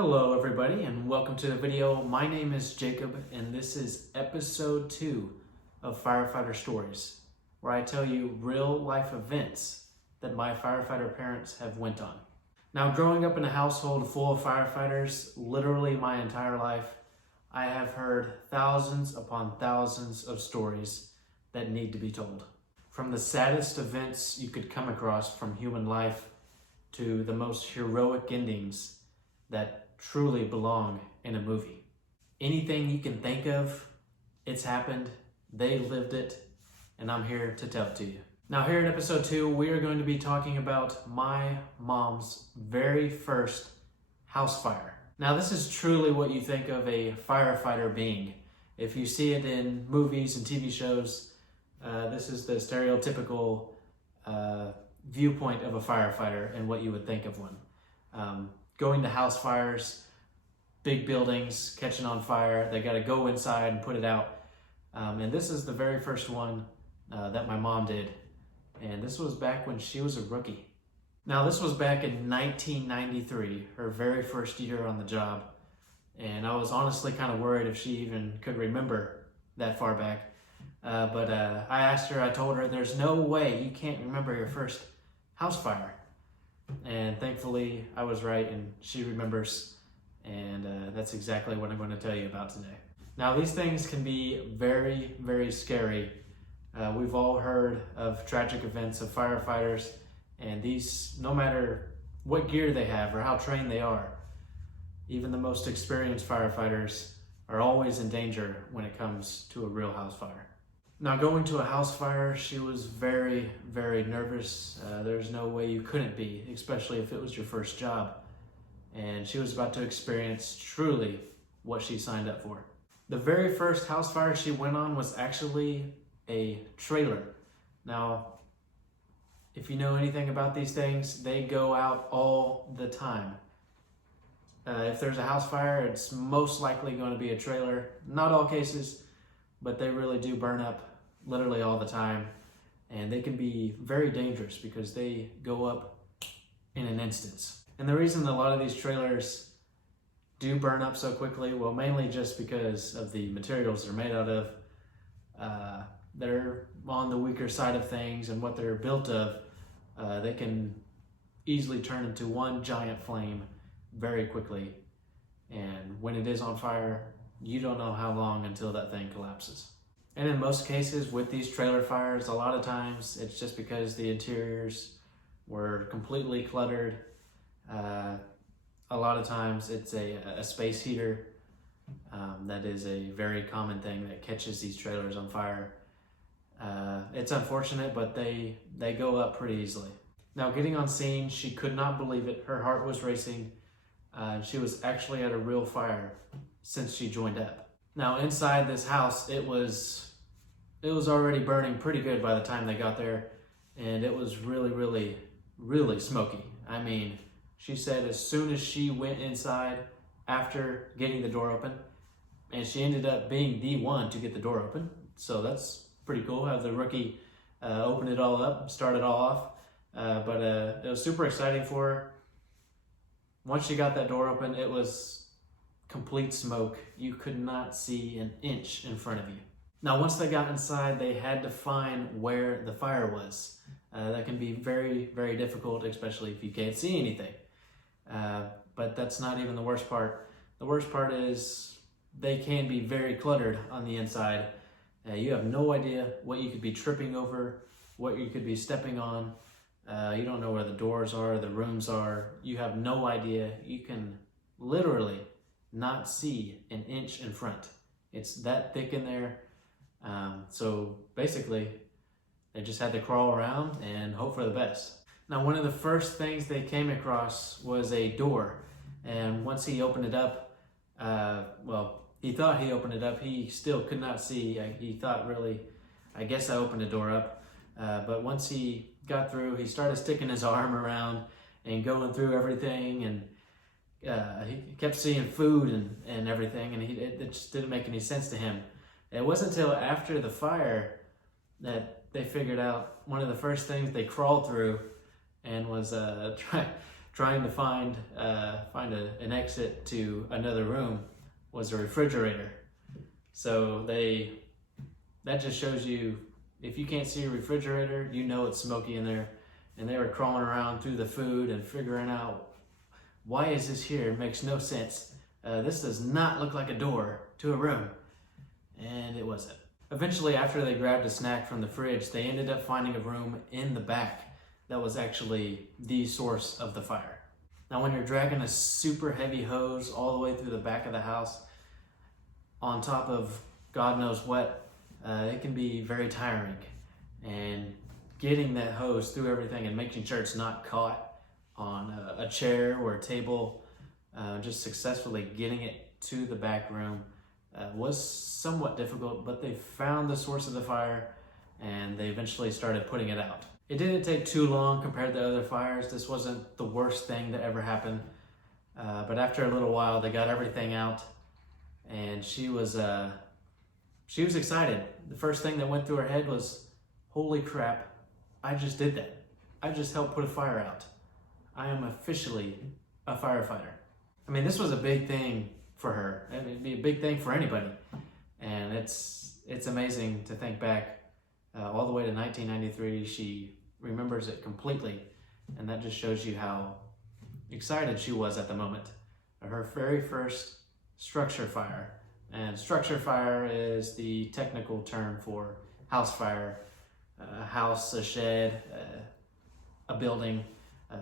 Hello everybody and welcome to the video. My name is Jacob and this is episode 2 of Firefighter Stories, where I tell you real life events that my firefighter parents have went on. Now, growing up in a household full of firefighters, literally my entire life, I have heard thousands upon thousands of stories that need to be told. From the saddest events you could come across from human life to the most heroic endings that truly belong in a movie. Anything you can think of, it's happened, they lived it, and I'm here to tell it to you. Now, here in episode 2, we are going to be talking about my mom's very first house fire. Now, this is truly what you think of a firefighter being. If you see it in movies and TV shows, this is the stereotypical viewpoint of a firefighter and what you would think of one. Going to house fires, big buildings catching on fire, they got to go inside and put it out. And this is the very first one that my mom did. And this was back when she was a rookie. Now, this was back in 1993, her very first year on the job. And I was honestly kind of worried if she even could remember that far back. But I asked her, I told her, there's no way you can't remember your first house fire. And thankfully, I was right, and she remembers, and that's exactly what I'm going to tell you about today. Now, these things can be very, very scary. We've all heard of tragic events of firefighters, and these, no matter what gear they have or how trained they are, even the most experienced firefighters are always in danger when it comes to a real house fire. Now, going to a house fire, she was very, very nervous. There's no way you couldn't be, especially if it was your first job. And she was about to experience truly what she signed up for. The very first house fire she went on was actually a trailer. Now, if you know anything about these things, they go out all the time. If there's a house fire, it's most likely going to be a trailer. Not all cases, but they really do burn up literally all the time, and they can be very dangerous because they go up in an instance. And the reason a lot of these trailers do burn up so quickly, well, mainly just because of the materials they're made out of. They're on the weaker side of things, and what they're built of, they can easily turn into one giant flame very quickly. And when it is on fire, you don't know how long until that thing collapses. And in most cases with these trailer fires, a lot of times it's just because the interiors were completely cluttered. A lot of times it's a space heater. That is a very common thing that catches these trailers on fire. It's unfortunate, but they go up pretty easily. Now, getting on scene, she could not believe it. Her heart was racing. She was actually at a real fire since she joined up. Now, inside this house, it was already burning pretty good by the time they got there, and it was really, really, really smoky. I mean, she said as soon as she went inside after getting the door open, and she ended up being the one to get the door open, so that's pretty cool. Have the rookie open it all up, start it all off, but it was super exciting for her. Once she got that door open, it was complete smoke. You could not see an inch in front of you. Now, once they got inside, they had to find where the fire was. That can be very, very difficult, especially if you can't see anything. But that's not even the worst part. The worst part is they can be very cluttered on the inside. You have no idea what you could be tripping over, what you could be stepping on. You don't know where the doors are, the rooms are. You have no idea. You can literally not see an inch in front. It's that thick in there. So basically, they just had to crawl around and hope for the best. Now, one of the first things they came across was a door. And once he opened it up, he thought he opened it up. He still could not see. He thought, really, I guess I opened the door up. But once he got through, he started sticking his arm around and going through everything, and he kept seeing food and everything, and it just didn't make any sense to him. It wasn't until after the fire that they figured out one of the first things they crawled through and was trying to find an exit to another room was a refrigerator. So that just shows you, if you can't see a refrigerator, you know it's smoky in there. And they were crawling around through the food and figuring out, why is this here? It makes no sense. This does not look like a door to a room. And it wasn't. Eventually, after they grabbed a snack from the fridge, they ended up finding a room in the back that was actually the source of the fire. Now, when you're dragging a super heavy hose all the way through the back of the house, on top of God knows what, it can be very tiring. And getting that hose through everything and making sure it's not caught on a chair or a table, just successfully getting it to the back room was somewhat difficult, but they found the source of the fire and they eventually started putting it out. It didn't take too long compared to other fires. This wasn't the worst thing that ever happened, but after a little while they got everything out, and she was excited. The first thing that went through her head was, holy crap, I just did that. I just helped put a fire out. I am officially a firefighter. I mean, this was a big thing for her. It'd be a big thing for anybody. And it's amazing to think back all the way to 1993. She remembers it completely. And that just shows you how excited she was at the moment. Her very first structure fire. And structure fire is the technical term for house fire. A house, a shed, a building,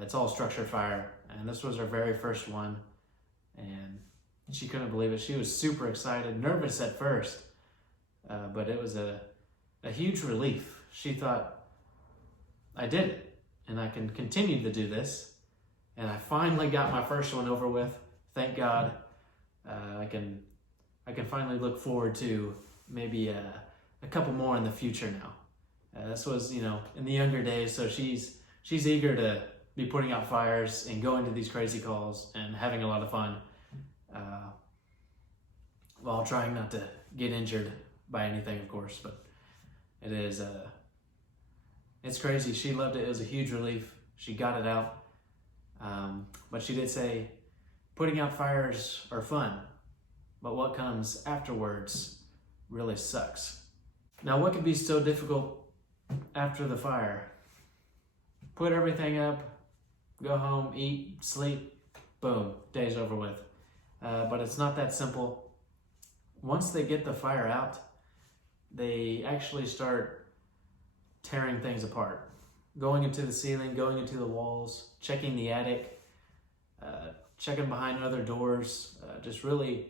it's all structure fire. And this was her very first one. And she couldn't believe it. She was super excited, nervous at first, but it was a huge relief. She thought, I did it, and I can continue to do this. And I finally got my first one over with. Thank God. I can finally look forward to maybe a couple more in the future now. This was, in the younger days, so she's eager to be putting out fires and going to these crazy calls and having a lot of fun, while trying not to get injured by anything, of course. But it is, it's crazy. She loved it. It was a huge relief. She got it out. But she did say, putting out fires are fun, but what comes afterwards really sucks. Now, what could be so difficult after the fire? Put everything up, go home, eat, sleep, boom, day's over with. But it's not that simple. Once they get the fire out, they actually start tearing things apart. Going into the ceiling, going into the walls, checking the attic, checking behind other doors, just really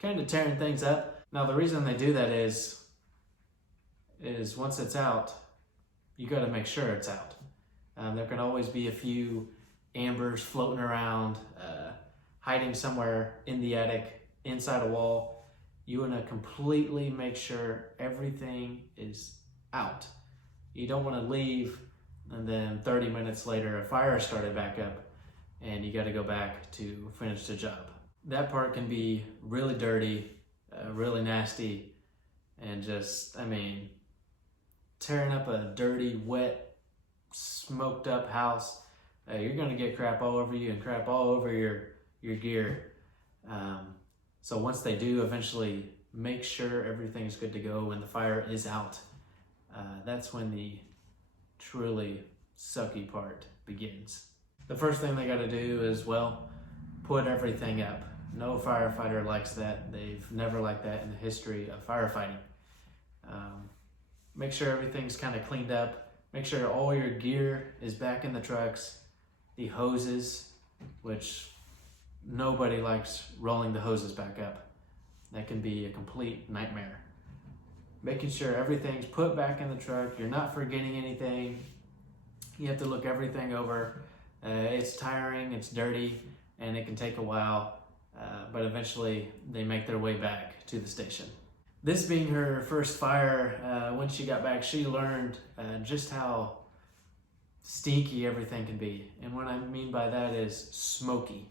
kind of tearing things up. Now, the reason they do that is once it's out, you got to make sure it's out. There can always be a few ambers floating around, hiding somewhere in the attic, inside a wall. You want to completely make sure everything is out. You don't want to leave and then 30 minutes later a fire started back up and you got to go back to finish the job. That part can be really dirty, really nasty, and just, tearing up a dirty, wet, smoked up house, you're gonna get crap all over you and crap all over your gear. So once they do eventually make sure everything's good to go when the fire is out, that's when the truly sucky part begins. The first thing they gotta do is, put everything up. No firefighter likes that. They've never liked that in the history of firefighting. Make sure everything's kind of cleaned up. Make sure all your gear is back in the trucks. The hoses, which nobody likes rolling the hoses back up. That can be a complete nightmare. Making sure everything's put back in the truck. You're not forgetting anything. You have to look everything over. It's tiring, it's dirty, and it can take a while. But eventually they make their way back to the station. This being her first fire, when she got back, she learned just how stinky everything can be. And what I mean by that is smoky.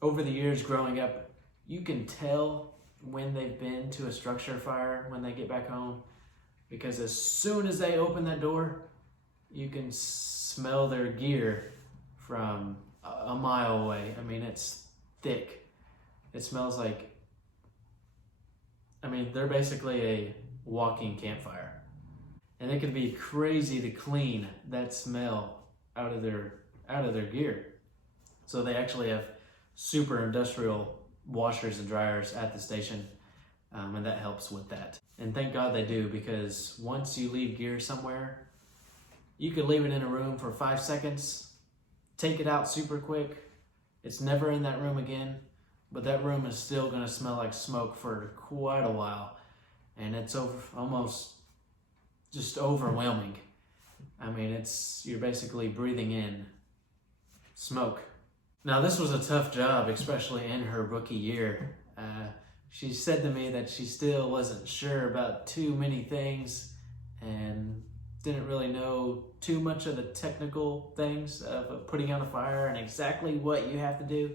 Over the years growing up, you can tell when they've been to a structure fire when they get back home, because as soon as they open that door, you can smell their gear from a mile away. I mean, it's thick. It smells like, I mean, they're basically a walking campfire. And it can be crazy to clean that smell out of their gear. So they actually have super industrial washers and dryers at the station, and that helps with that. And thank God they do, because once you leave gear somewhere, you could leave it in a room for 5 seconds, take it out super quick, it's never in that room again, but that room is still gonna smell like smoke for quite a while, and it's almost just overwhelming. I mean, you're basically breathing in smoke. Now, this was a tough job, especially in her rookie year. She said to me that she still wasn't sure about too many things and didn't really know too much of the technical things of putting out a fire and exactly what you have to do.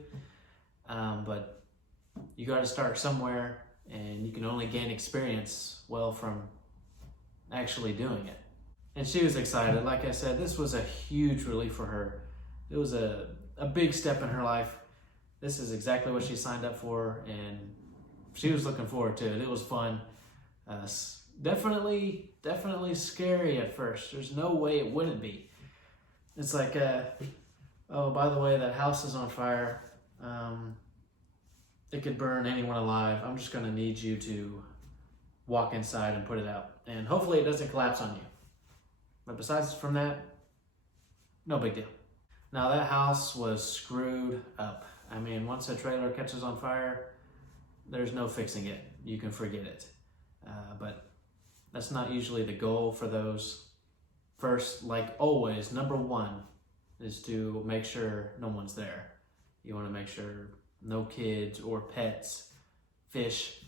But you got to start somewhere, and you can only gain experience, well, from actually doing it. And she was excited. Like I said, this was a huge relief for her. It was a big step in her life. This is exactly what she signed up for, and she was looking forward to it. It was fun. Definitely scary at first. There's no way it wouldn't be. It's like, oh, by the way, that house is on fire. It could burn anyone alive. I'm just gonna need you to walk inside and put it out. And hopefully it doesn't collapse on you. But besides from that, no big deal. Now that house was screwed up. I mean, once a trailer catches on fire, there's no fixing it. You can forget it. But that's not usually the goal for those. First, like always, number one is to make sure no one's there. You want to make sure no kids or pets, fish,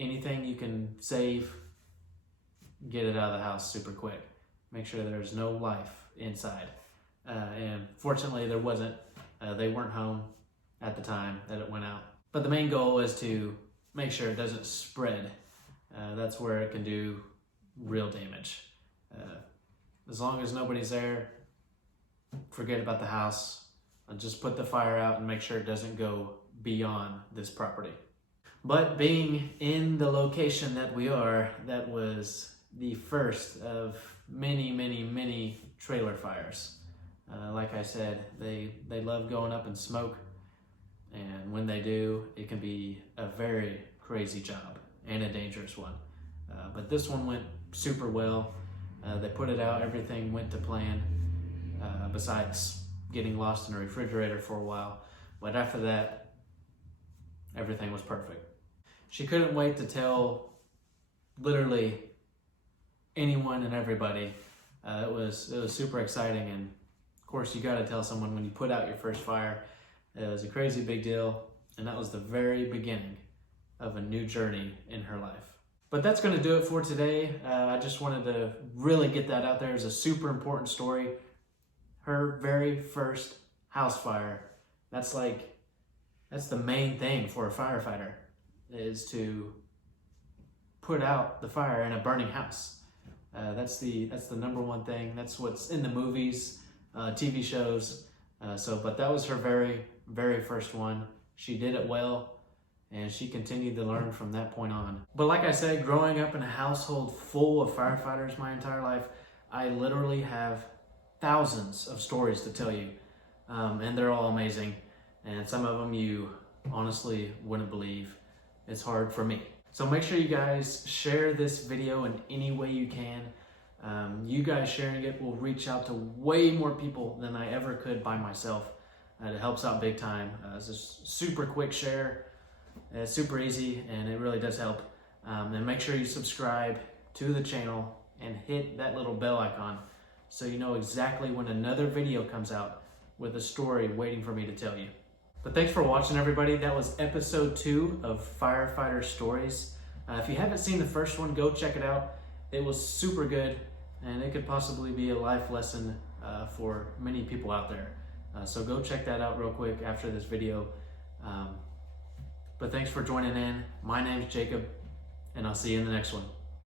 anything you can save, get it out of the house super quick. Make sure there's no life inside. And fortunately there wasn't. They weren't home at the time that it went out. But the main goal is to make sure it doesn't spread. That's where it can do real damage. As long as nobody's there, forget about the house. Just put the fire out and make sure it doesn't go beyond this property. But being in the location that we are, that was the first of many trailer fires. Like I said, they love going up in smoke, and when they do, it can be a very crazy job and a dangerous one. But this one went super well. They put it out, everything went to plan, besides getting lost in a refrigerator for a while. But after that, everything was perfect. She couldn't wait to tell literally anyone and everybody. It was super exciting, and of course you got to tell someone when you put out your first fire. It was a crazy big deal, and that was the very beginning of a new journey in her life. But that's going to do it for today. I just wanted to really get that out there. It's a super important story. Her very first house fire. That's the main thing for a firefighter, is to put out the fire in a burning house. That's the number one thing. That's what's in the movies, TV shows. But that was her very first one. She did it well, and she continued to learn from that point on. But like I said, growing up in a household full of firefighters my entire life, I literally have thousands of stories to tell you, and they're all amazing. And some of them you honestly wouldn't believe. It's hard for me. So make sure you guys share this video in any way you can. You guys sharing it will reach out to way more people than I ever could by myself. It helps out big time. It's a super quick share. It's super easy, and it really does help. And make sure you subscribe to the channel and hit that little bell icon so you know exactly when another video comes out with a story waiting for me to tell you. But thanks for watching, everybody. That was episode 2 of Firefighter Stories. If you haven't seen the first one, go check it out. It was super good, and it could possibly be a life lesson for many people out there. So go check that out real quick after this video. But thanks for joining in. My name's Jacob, and I'll see you in the next one.